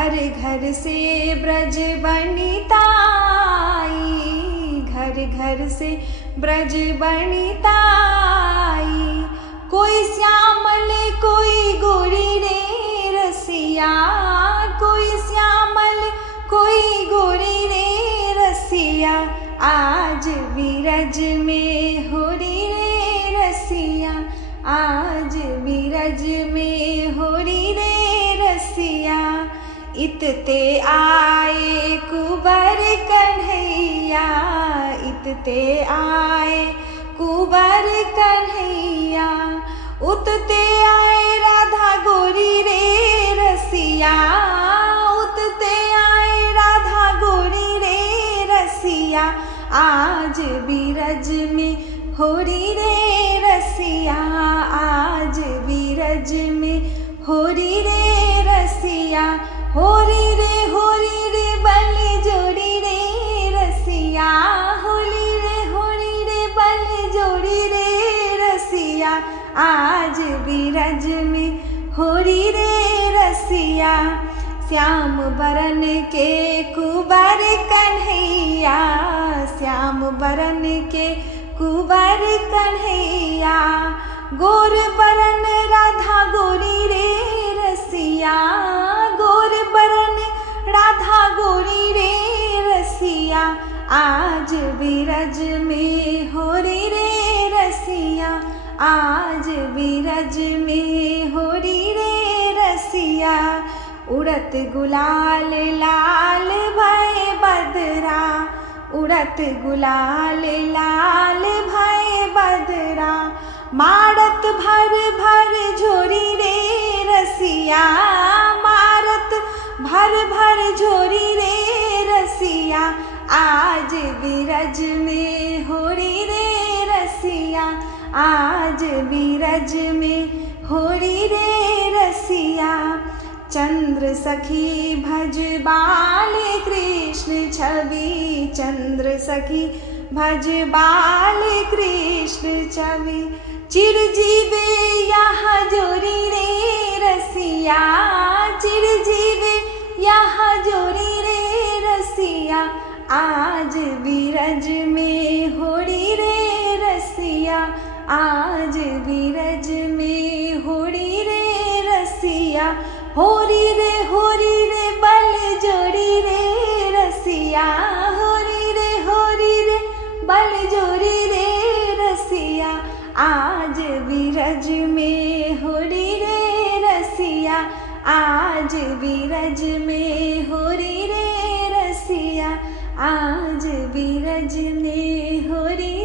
घर घर से ब्रज बनिता आई, घर घर से ब्रज बनिता आई। कोई श्यामल कोई गोरी रे रसिया, कोई श्यामल कोई गोरी रे रसिया, आज बीरज में होरी रे रसिया, आज बीरज में होरी रे रसिया। इतते आए कुंवर कन्हैया, इतते आए कुंवर कन्हैया, उतते आए राधा गोरी रे रसिया, उतते आए राधा गोरी रे रसिया, आज बीरज में होरी रे रसिया, आज बीरज में होरी रे रसिया। होरी रे बल जोड़ी रे रसिया, होरी रे बल जोड़ी रे रसिया, आज बीरज में होरी रे रसिया। श्याम बरन के कुंवर कन्हैया, श्याम बरन के कुंवर कन्हैया, गोर बरन राधा गोरी रे रसिया, गोर बरन राधा गोरी रे रसिया, आज बीरज में होरी रे रसिया, आज बीरज में होरी रे रसिया। उड़त गुलाल लाल भय बदरा, उड़त गुलाल लाल भय बदरा, मारत भर भर झोरी रे रसिया, मारत भर भर झोरी रे रसिया, आज बीरज में होरी रे रसिया, आज बीरज में होरी रे रसिया। चंद्र सखी भज बाल कृष्ण छवि, चंद्र सखी भज बाल कृष्ण छवि, चिरजीवे यहाँ जोरी रे रसिया, चिरजीवे यहाँ जोरी रे रसिया, आज बीरज में होरी रे रसिया, आज बीरज में होरी रे रसिया। होरी रे बल जोड़ी रे रसिया, होरी रे बल जोड़ी रे रसिया, आज बीरज में होरी रे रसिया, आज बीरज में होरी रे रसिया, आज बीरज में होरी